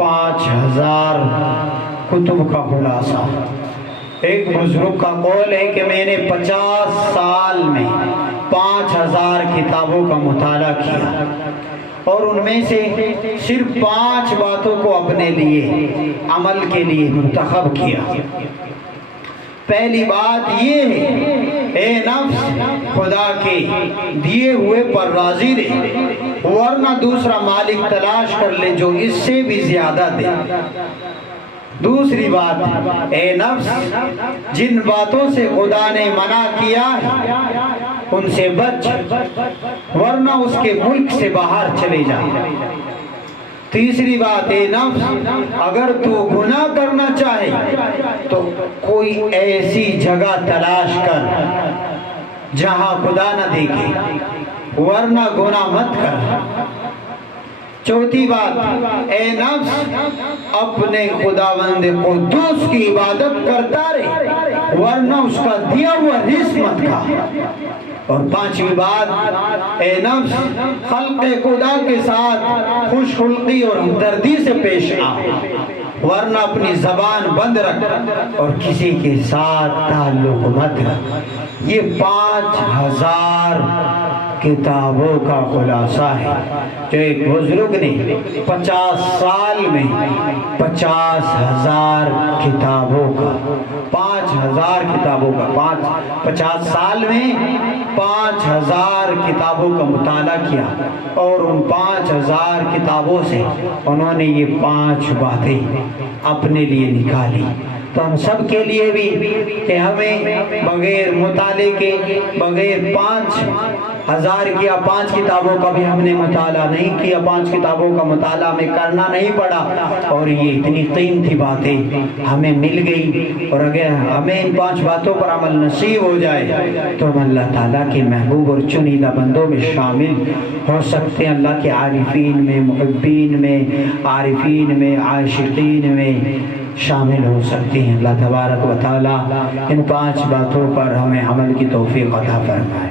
5000 کتب کا خلاصہ۔ ایک بزرگ کا قول ہے کہ میں نے 50 سال میں 5000 کتابوں کا مطالعہ کیا اور ان میں سے صرف 5 باتوں کو اپنے لیے عمل کے لیے منتخب کیا۔ پہلی بات یہ ہے، اے نفس خدا کے دیے ہوئے پر راضی رہے، ورنہ دوسرا مالک تلاش کر لے جو اس سے بھی زیادہ دے۔ دوسری بات، اے نفس جن باتوں سے خدا نے منع کیا ہے ان سے بچ، ورنہ اس کے ملک سے باہر چلے جا۔ تیسری بات، اے نفس اگر تو گناہ کرنا چاہے تو کوئی ایسی جگہ تلاش کر جہاں خدا نہ دیکھے، ورنہ گناہ مت کر۔ چوتھی بات، اے نفس اپنے خداوند قدوس کی عبادت کرتا رہے، ورنہ اس کا دیا ہوا رزق مت کھا۔ اور پانچویں بات، اے نفس خلق خدا کے ساتھ خوش خلقی اور ہمدردی سے پیش آ، ورنہ اپنی زبان بند رکھ اور کسی کے ساتھ تعلق مت رکھ۔ یہ 5000 کتابوں کا خلاصہ ہے جو ایک بزرگ نے 50 سال میں 50,000 کتابوں کا 5000 کتابوں کا 50 سال میں 5000 کتابوں کا مطالعہ کیا، اور ان 5000 کتابوں سے انہوں نے یہ 5 باتیں اپنے لیے نکالی۔ تو ہم سب کے لیے بھی کہ ہمیں بغیر مطالعے کے، بغیر 5000 کیا 5 کتابوں کا بھی ہم نے مطالعہ نہیں کیا، 5 کتابوں کا مطالعہ ہمیں کرنا نہیں پڑا، اور یہ اتنی قیمتی باتیں ہمیں مل گئی۔ اور اگر ہمیں ان 5 باتوں پر عمل نصیب ہو جائے تو ہم اللہ تعالیٰ کے محبوب اور چنیدہ بندوں میں شامل ہو سکتے ہیں، اللہ کے عارفین میں، محبین میں، عارفین میں، عاشقین میں شامل ہو سکتے ہیں۔ اللہ تبارک و تعالیٰ ان 5 باتوں پر ہمیں عمل کی توفیق عطا فرمائے۔